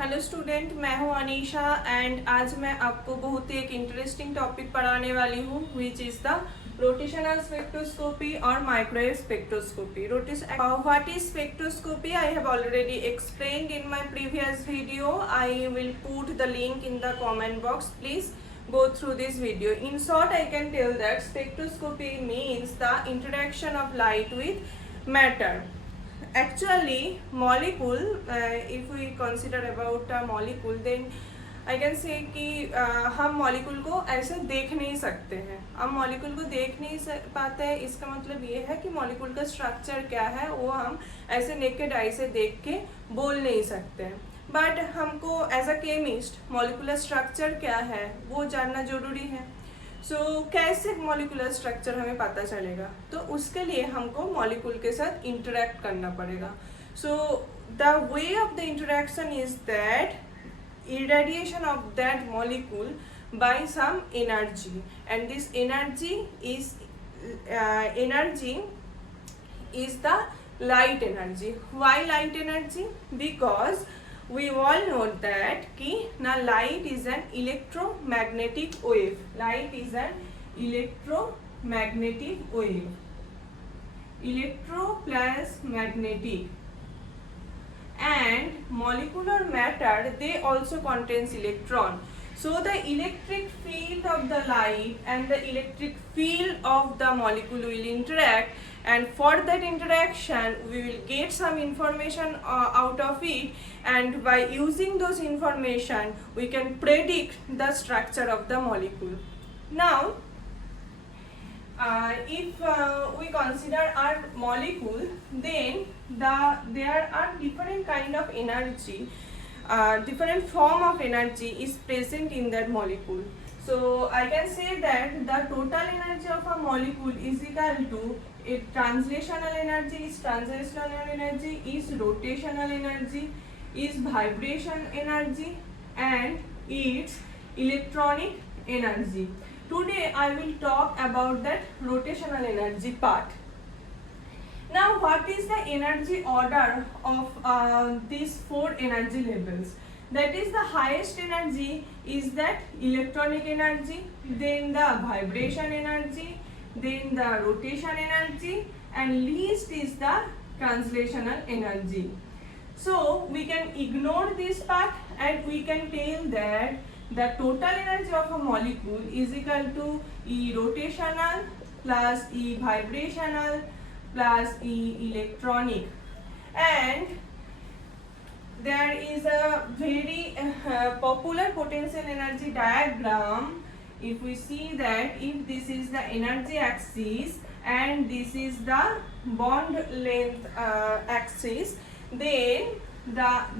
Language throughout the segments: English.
Hello student, मैं हूं Anisha and आज मैं आपको बहुत ही एक इंटरेस्टिंग टॉपिक पढ़ाने वाली हूं which is the rotational spectroscopy or microwave spectroscopy. What is spectroscopy? I have already explained in my previous video. I will put the link in the comment box. Please go through this video. In short, I can tell that spectroscopy means the interaction of light with matter. Actually, molecule, if we consider about a molecule, then I can say कि हम molecule को ऐसे देख नहीं सकते हैं. हम molecule को देख नहीं पाते हैं. इसका मतलब ये है कि मॉलिक्यूल का स्ट्रक्चर क्या है वो हम ऐसे नेकेड आई से देख के बोल नहीं सकते हैं. बट हमको as a chemist molecular structure क्या है वो जानना ज़रूरी है. सो कैसे मॉलिक्यूलर स्ट्रक्चर हमें पता चलेगा, तो उसके लिए हमको मॉलिक्यूल के साथ इंटरेक्ट करना पड़ेगा. So the way of the interaction is that irradiation of that molecule by some energy, and this energy is the light energy. Why light energy? Because we all know that ki now light is an electromagnetic wave. Light is an electromagnetic wave. Electro plus magnetic. And molecular matter, they also contains electron. So the electric field of the light and the electric field of the molecule will interact, and for that interaction we will get some information out of it, and by using those information we can predict the structure of the molecule. Now if we consider our molecule, then there are different kind of energy, different form of energy is present in that molecule. So I can say that the total energy of a molecule is equal to its translational energy, is rotational energy, is vibration energy, and its electronic energy. Today I will talk about that rotational energy part. Now what is the energy order of these four energy levels? That is, the highest energy is that electronic energy, then the vibration energy, then the rotation energy, and least is the translational energy. So we can ignore this part and we can tell that the total energy of a molecule is equal to E rotational plus E vibrational plus E electronic. And there is a very popular potential energy diagram. If we see that, if this is the energy axis and this is the bond length axis, then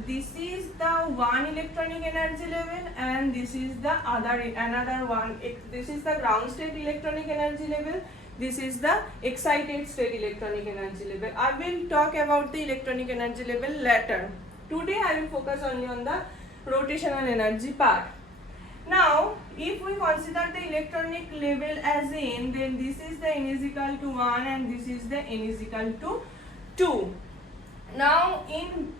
this is the one electronic energy level and this is the another one. This is the ground state electronic energy level, this is the excited state electronic energy level. I will talk about the electronic energy level later. Today I will focus only on the rotational energy part. Now if we consider the electronic level as n, then this is the n is equal to 1 and this is the n is equal to 2. Now in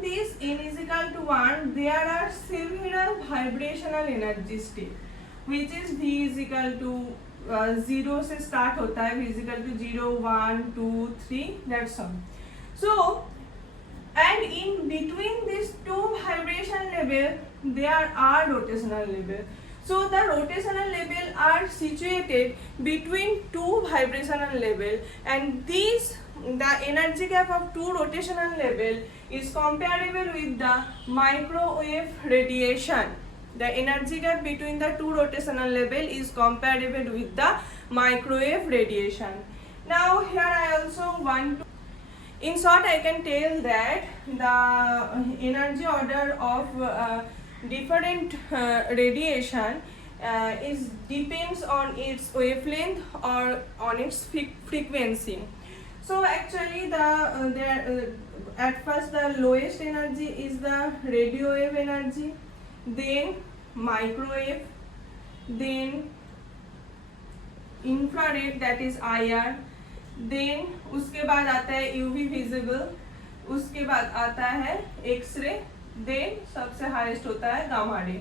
this n is equal to 1, there are several vibrational energy state, which is v is equal to 0 से start होता है, v is equal to 0, 1, 2, 3, that's all. So and in between these two vibration level there are rotational level. So the rotational level are situated between two vibrational level, and the energy gap of two rotational level is comparable with the microwave radiation. The energy gap between the two rotational level is comparable with the microwave radiation. Now here I also want to, in short I can tell that the energy order of different radiation is depends on its wavelength or on its frequency. So actually at first the lowest energy is the radio wave energy, then microwave, then infrared, that is IR, then उसके बाद आता है UV visible, उसके बाद आता है x ray, then सबसे highest होता है gamma ray.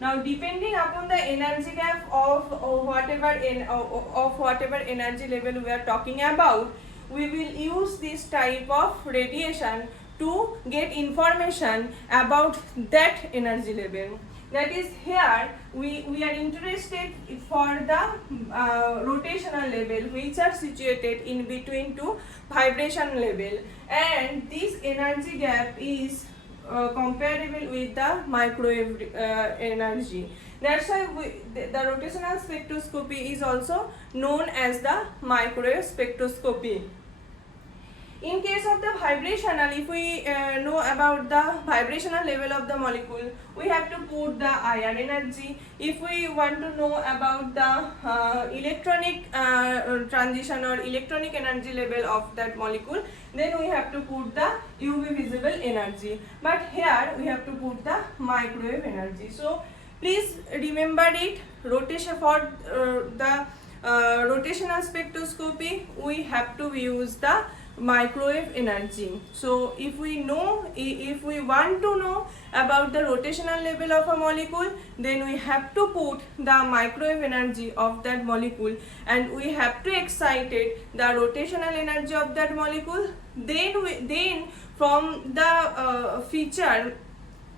Now depending upon the energy gap of whatever energy level we are talking about, we will use this type of radiation to get information about that energy level. That is, here we are interested for the rotational level, which are situated in between two vibration level, and this energy gap is comparable with the microwave energy. That's why the rotational spectroscopy is also known as the microwave spectroscopy. In case of the vibrational, if we know about the vibrational level of the molecule, we have to put the IR energy. If we want to know about the electronic transition or electronic energy level of that molecule, then we have to put the UV visible energy. But here we have to put the microwave energy. So please remember it. Rotation for the rotational spectroscopy, we have to use the microwave energy. So if we want to know about the rotational level of a molecule, then we have to put the microwave energy of that molecule, and we have to excite the rotational energy of that molecule. Then from the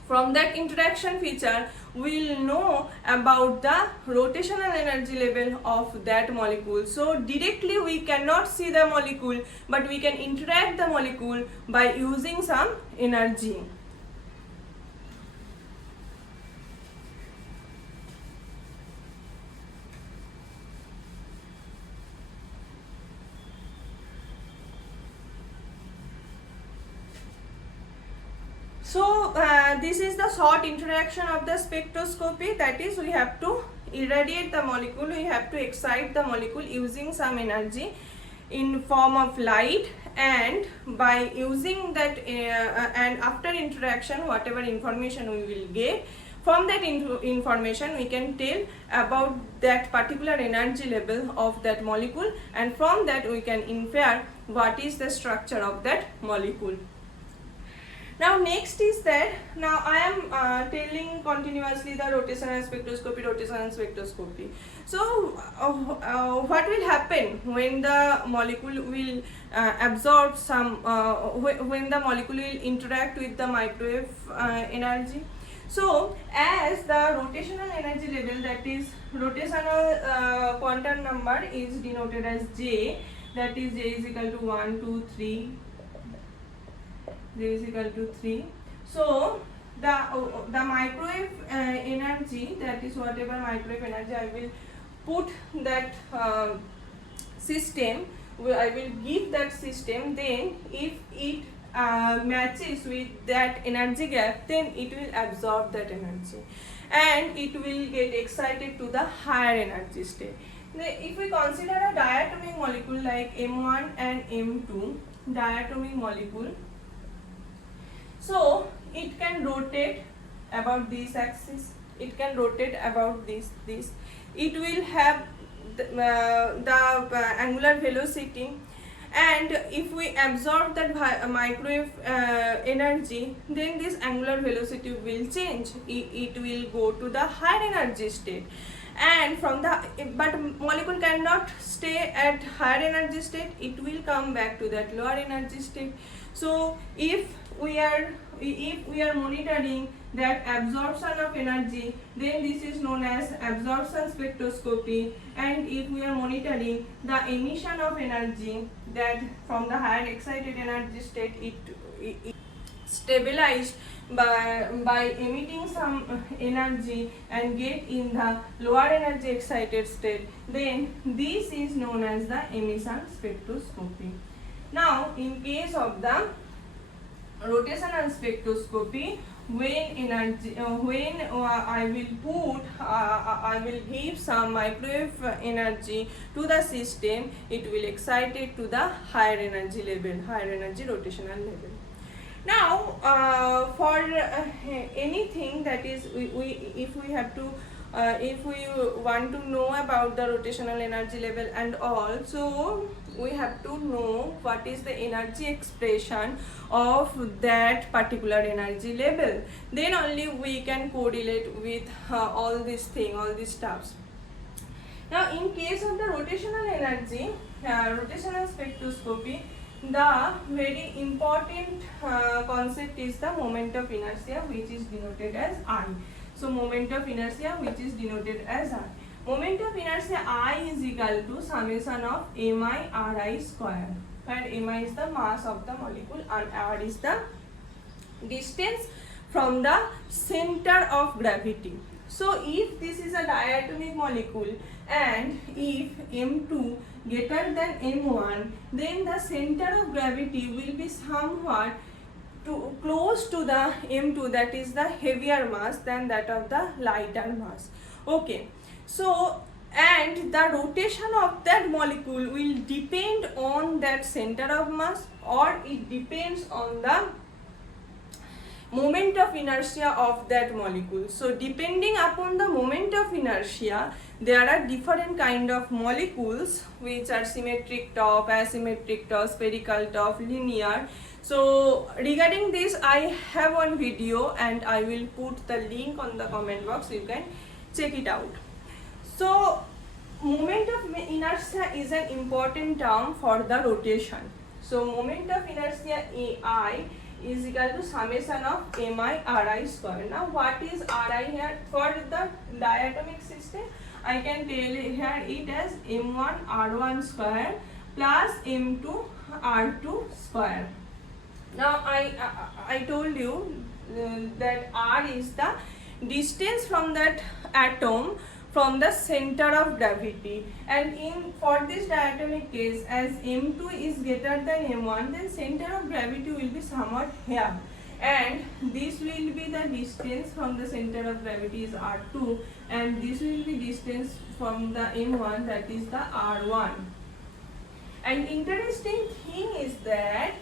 from that interaction feature, we will know about the rotational energy level of that molecule. So directly we cannot see the molecule, but we can interact the molecule by using some energy. So this is the short introduction of the spectroscopy. That is, we have to irradiate the molecule, we have to excite the molecule using some energy in form of light, and by using that and after interaction, whatever information we will get, from that information we can tell about that particular energy level of that molecule, and from that we can infer what is the structure of that molecule. Now next is that, now I am telling continuously the rotational spectroscopy. So what will happen when the molecule will absorb some, when the molecule will interact with the microwave energy? So as the rotational energy level, that is rotational quantum number is denoted as J, that is J is equal to 1, 2, 3, J is equal to 3. So the microwave energy, that is whatever microwave energy I will put that system, I will give that system, then if it matches with that energy gap, then it will absorb that energy and it will get excited to the higher energy state. If we consider a diatomic molecule like M1 and M2, diatomic molecule, so it can rotate about this axis, it can rotate about this. It will have the angular velocity, and if we absorb that microwave energy, then this angular velocity will change. It will go to the higher energy state, and from the, but molecule cannot stay at higher energy state, it will come back to that lower energy state. So if we are monitoring that absorption of energy, then this is known as absorption spectroscopy. And if we are monitoring the emission of energy, that from the higher excited energy state it stabilized by emitting some energy and get in the lower energy excited state, then this is known as the emission spectroscopy. Now in case of the rotational spectroscopy, when energy I will give some microwave energy to the system, it will excite it to the higher energy level, higher energy rotational level. Now for anything, that is if we want to know about the rotational energy level and all, so we have to know what is the energy expression of that particular energy level. Then only we can correlate with all these stuffs. Now in case of the rotational energy, rotational spectroscopy, the very important concept is the moment of inertia, which is denoted as I. So moment of inertia, which is denoted as I. Moment of inertia I is equal to summation of mi ri square, where mi is the mass of the molecule and r is the distance from the center of gravity. So if this is a diatomic molecule and if m2 greater than m1, then the center of gravity will be somewhat close to the m2, that is the heavier mass than that of the lighter mass. Okay, so and the rotation of that molecule will depend on that center of mass, or it depends on the moment of inertia of that molecule. So depending upon the moment of inertia, there are different kind of molecules which are symmetric top, asymmetric top, spherical top, linear. So regarding this, I have one video and I will put the link on the comment box, you can check it out. So moment of inertia is an important term for the rotation. So moment of inertia I is equal to summation of mi ri square. Now what is ri here? For the diatomic system, I can tell here it as m1 r1 square plus m2 r2 square. Now I told you that r is the distance from that atom from the center of gravity, and in for this diatomic case, as m2 is greater than m1, then center of gravity will be somewhat here, and this will be the distance from the center of gravity is r2, and this will be distance from the m1, that is the r1. And interesting thing is that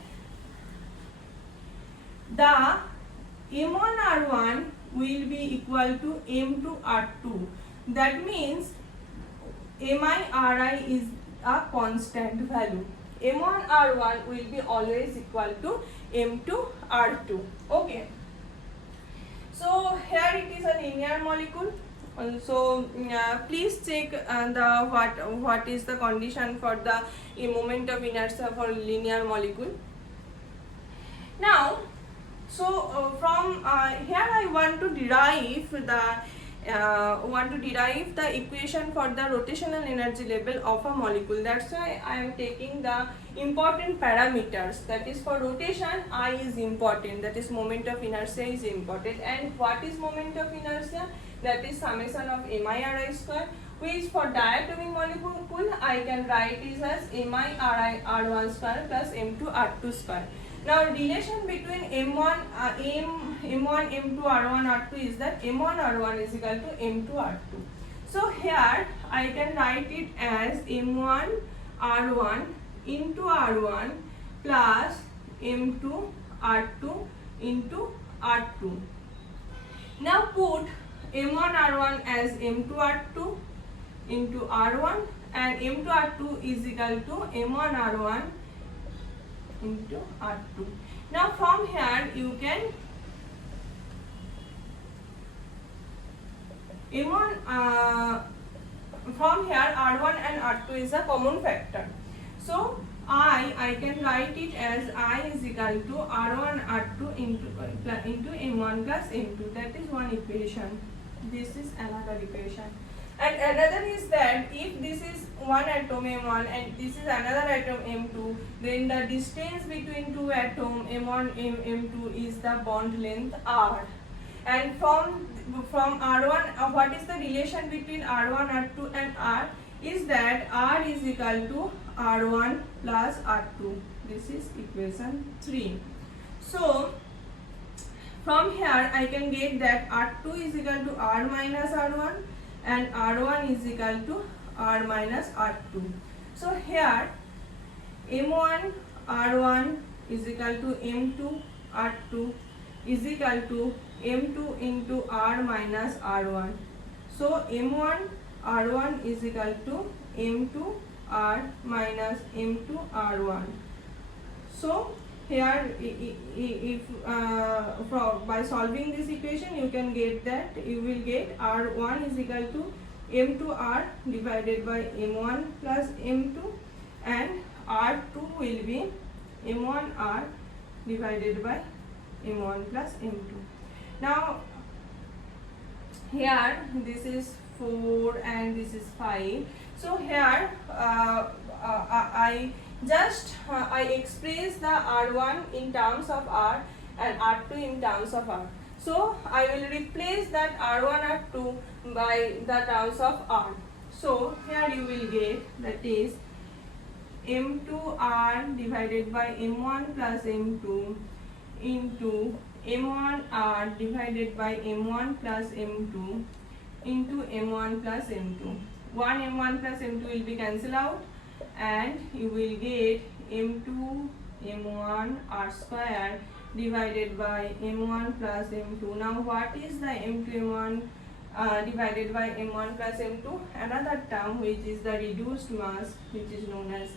the m1 r1 will be equal to m2 r2. That means mi ri is a constant value. m1 r1 will be always equal to m2 r2. Okay. So here it is a linear molecule. So please check the what is the condition for the moment of inertia for linear molecule. Now, so from here I want to derive the equation for the rotational energy level of a molecule. That's why I am taking the important parameters. That is, for rotation, I is important, that is moment of inertia is important. And what is moment of inertia? That is summation of mi ri square, which for diatomic molecule I can write is as mi ri r1 square plus m2 r2 square. Now relation between m1 m2 r1 r2 is that m1 r1 is equal to m2 r2. So here I can write it as m1 r1 into r1 plus m2 r2 into r2. Now put m1 r1 as m2 r2 into r1, and m2 r2 is equal to m1 r1 into r2. Now from here you can from here r1 and r2 is a common factor. So I can write it as I is equal to r1 r2 into m1 plus m2. That is one equation. This is another equation. And another is that if this is one atom m1 and this is another atom m2, then the distance between two atoms m1 m2 is the bond length r. And from r1, what is the relation between r1 r2 and r? Is that r is equal to r1 plus r2. This is equation 3. So from here I can get that r2 is equal to r minus r1 and r1 is equal to r minus r2. So here m1 r1 is equal to m2 r2 is equal to m2 into r minus r1. So m1 r1 is equal to m2 r minus m2 r1. So here if by solving this equation you can get that you will get r1 is equal to m2r divided by m1 plus m2, and r2 will be m1r divided by m1 plus m2. Now here this is 4 and this is 5. So here I express the r1 in terms of r and r2 in terms of r. So I will replace that r1 r2 by the terms of r. So here you will get, that is m2r divided by m1 plus m2 into m1r divided by m1 plus m2 into m1 plus m2. 1 m1 plus m2 will be cancelled out, and you will get m2 m1 r square divided by m1 plus m2. Now what is the m2 m1 divided by m1 plus m2? Another term which is the reduced mass, which is known as,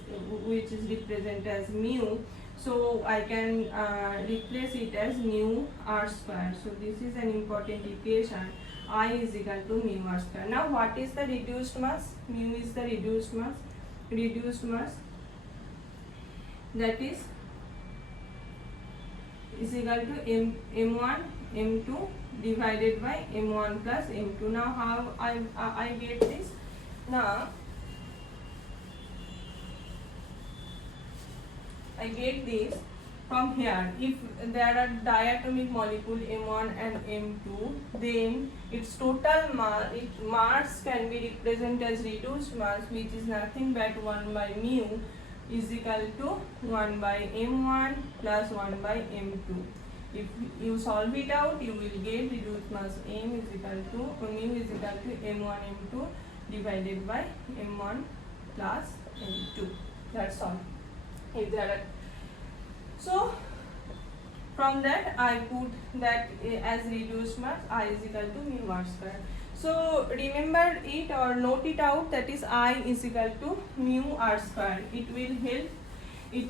which is represented as mu. So I can replace it as mu r square. So this is an important equation. I is equal to mu r square. Now what is the reduced mass? Mu is the reduced mass. Reduced mass, that is equal to m1 m2 divided by m1 plus m2. Now how I get this? Now I get this from here. If there are diatomic molecule m1 and m2, then its total mass can be represented as reduced mass, which is nothing but 1 by mu is equal to 1 by m1 plus 1 by m2. If you solve it out, you will get reduced mass m is equal to mu is equal to m1 m2 divided by m1 plus m2. That's all. If there are, so from that I put that as reduced mass I is equal to mu r square. So remember it or note it out, that is I is equal to mu r square. It will help it.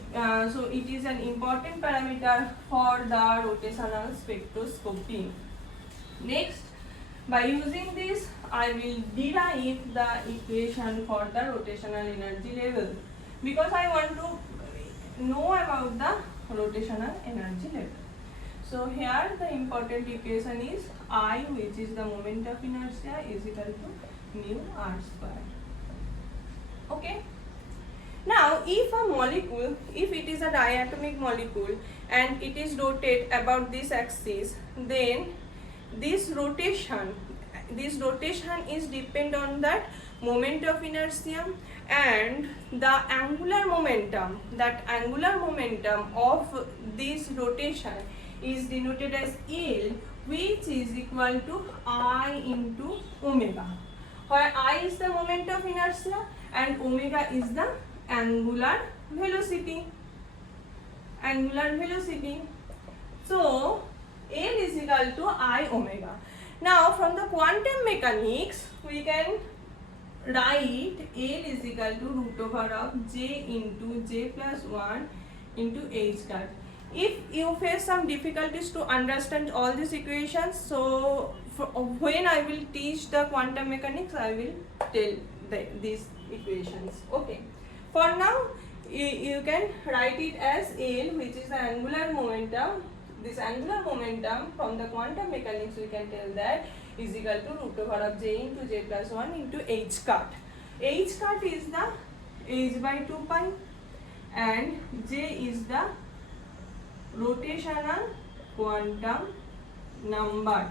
So it is an important parameter for the rotational spectroscopy. Next, by using this I will derive the equation for the rotational energy level, because I want to know about the rotational energy level. So here the important equation is I, which is the moment of inertia, is equal to mu r square. Okay. Now if a molecule, if it is a diatomic molecule and it is rotate about this axis, then this rotation is depend on that moment of inertia, and the angular momentum, that angular momentum of this rotation is denoted as L, which is equal to I into omega, where I is the moment of inertia and omega is the angular velocity. So L is equal to I omega. Now from the quantum mechanics we can write L is equal to root over of j into j plus 1 into h dot. If you face some difficulties to understand all these equations, so when I will teach the quantum mechanics I will tell these equations. Okay. For now you can write it as L, which is the angular momentum. This angular momentum from the quantum mechanics we can tell that is equal to root over of j into j plus 1 into h cut. H cut is the h by 2 pi and j is the rotational quantum number.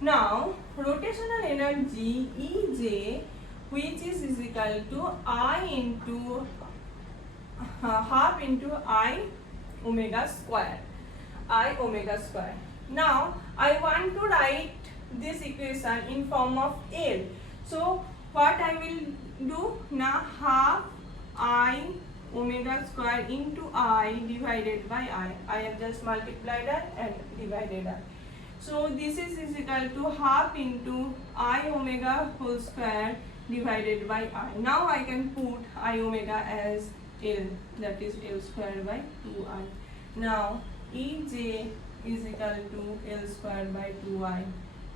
Now rotational energy Ej, which is equal to I into half into I omega square. Now I want to write this equation in form of L. So what I will do now, half I omega square into I divided by I. I have just multiplied that and divided that. So this is equal to half into I omega whole square divided by I. Now I can put I omega as L, that is L square by 2I. Now Ej is equal to L square by 2I.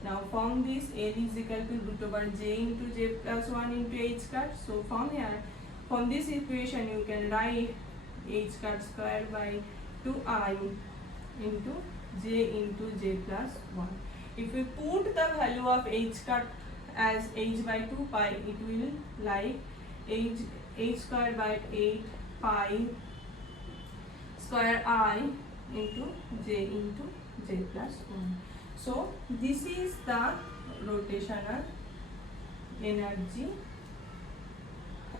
Now from this L is equal to root over j into j plus 1 into h cut. So from here, from this equation you can write h cut square by 2I into j into j plus 1. If we put the value of h cut as h by 2 pi, it will like h square by 8 pi square I into j plus 1. So this is the rotational energy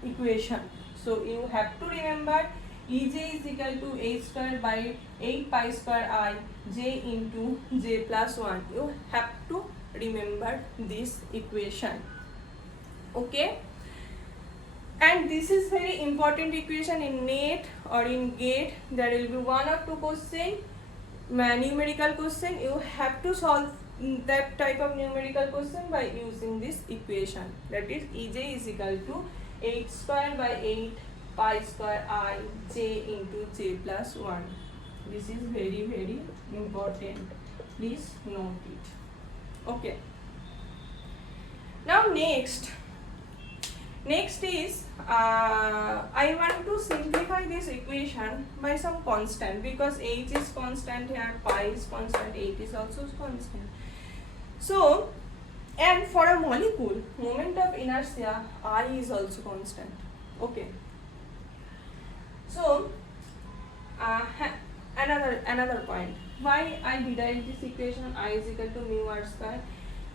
equation. So you have to remember Ej is equal to h square by 8 pi square I j into j plus 1. You have to remember this equation. Okay, and this is very important equation in NET or in GATE. There will be one or two question, numerical question. You have to solve that type of numerical question by using this equation, that is Ej is equal to h square by 8 pi square I j into j plus 1. This is very very important. Please note it. Okay. Now next is I want to simplify this equation by some constant, because h is constant here, pi is constant, 8 is also constant. So, and for a molecule, moment of inertia I is also constant. Okay. So another point, why I derived this equation I is equal to mu r square,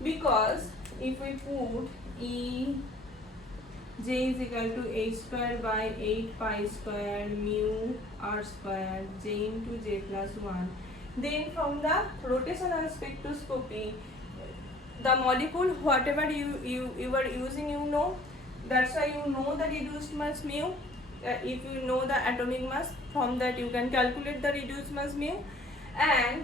because if we put E j is equal to h square by 8 pi square mu r square j into j plus 1, then from the rotational spectroscopy, the molecule whatever you are using, you know, that's why you know the reduced mass mu. If you know the atomic mass, from that you can calculate the reduced mass mu. And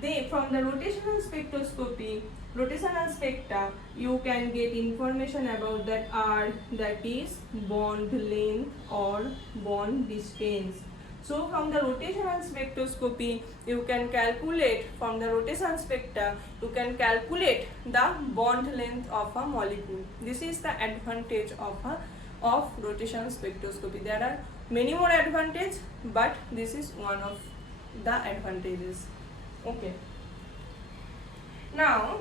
they, from the rotational spectroscopy, rotational spectra, you can get information about that R, that is bond length or bond distance. So from the rotational spectroscopy, you can calculate, from the rotation spectra, you can calculate the bond length of a molecule. This is the advantage of rotational spectroscopy. There are many more advantages, but this is one of the advantages. Okay. Now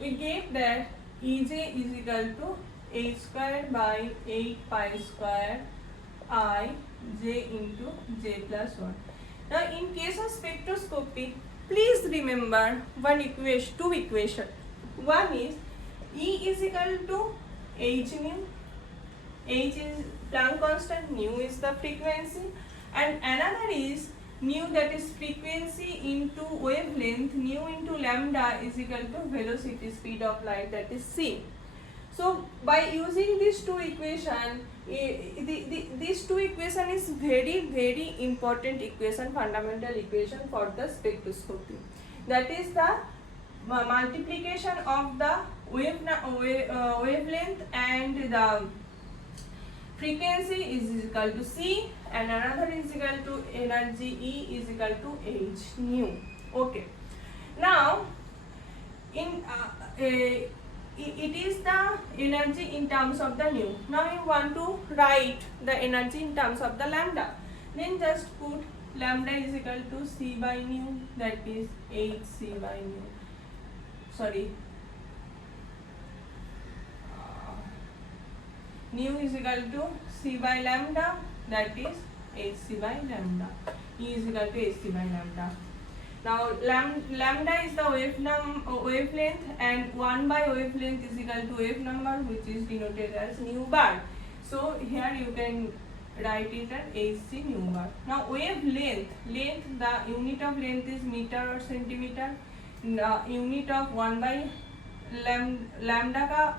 we get that Ej is equal to h square by 8 pi square I j into j plus 1. Now in case of spectroscopy, please remember two equation. One is E is equal to h nu, h is Planck constant, nu is the frequency, and another is nu, that is frequency into wavelength, nu into lambda is equal to velocity, speed of light, that is c. So by using these two equation, these two equation is very very important equation, fundamental equation for the spectroscopy. That is the multiplication of the wavelength and the frequency is equal to c, and another is equal to energy E is equal to h nu. Okay. Now in it is the energy in terms of the nu. Now you want to write the energy in terms of the lambda, then just put lambda is equal to c by nu, that is hc by nu. Sorry, nu is equal to c by lambda, that is hc by lambda. E is equal to hc by lambda. Now lambda is the wavelength, and 1 by wavelength is equal to wave number, which is denoted as nu bar. So here you can write it as hc nu bar. Now wavelength, the unit of length is meter or centimeter. Unit of 1 by lambda का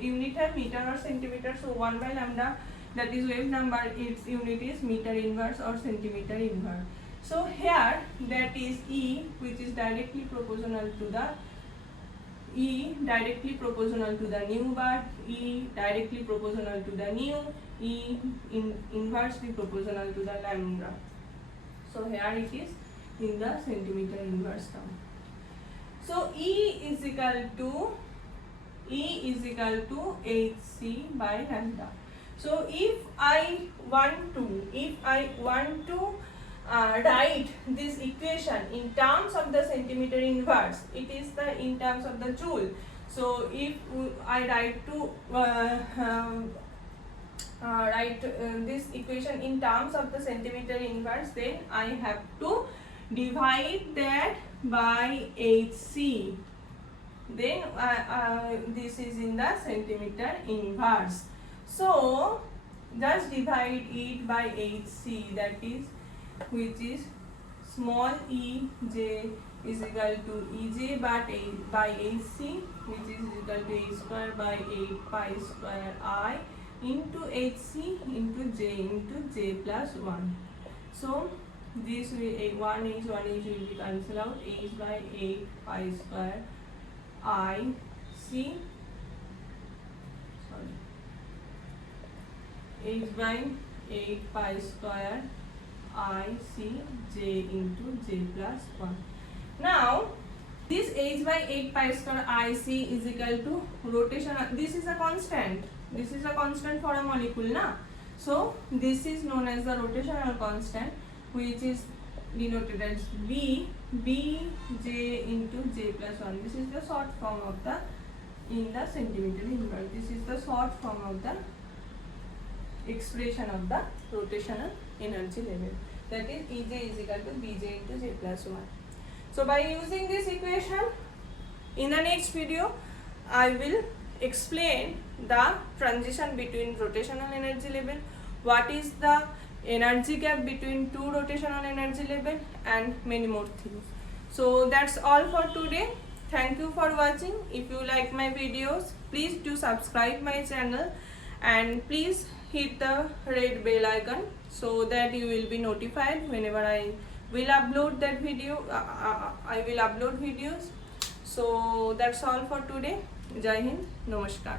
unit है meter or centimeter, so 1 by lambda, that is wave number, its unit is meter inverse or centimeter inverse. So here that is E, which is directly proportional to the nu bar, E directly proportional to the nu, E inversely proportional to the lambda. So here it is in the centimeter inverse term. So E is equal to hc by lambda. So if I want to write this equation in terms of the centimeter inverse, it is in terms of the joule. So if I write this equation in terms of the centimeter inverse, then I have to divide that by hc. Then this is in the centimeter inverse. So just divide it by hc, that is, which is small e j is equal to ej by hc, which is equal to a square by 8 pi square I into hc into j plus 1. So this will 1 h will be cancelled out. H by 8 pi square I c, h by 8 pi square I c j into j plus 1. Now this h by 8 pi square I c is equal to rotation. This is a constant. This is a constant for a molecule, na? So this is known as the rotational constant, which is denoted as b j into j plus 1. This is the short form of the in the centimeter inverse. This is the short form of the expression of the rotational energy level, that is Ej is equal to Bj into j plus 1. So by using this equation, in the next video I will explain the transition between rotational energy level, what is the energy gap between two rotational energy level, and many more things. So that's all for today. Thank you for watching. If you like my videos, please do subscribe my channel and please hit the red bell icon so that you will be notified whenever I will upload that video. I will upload videos. So that's all for today. Jai Hind, Namaskar.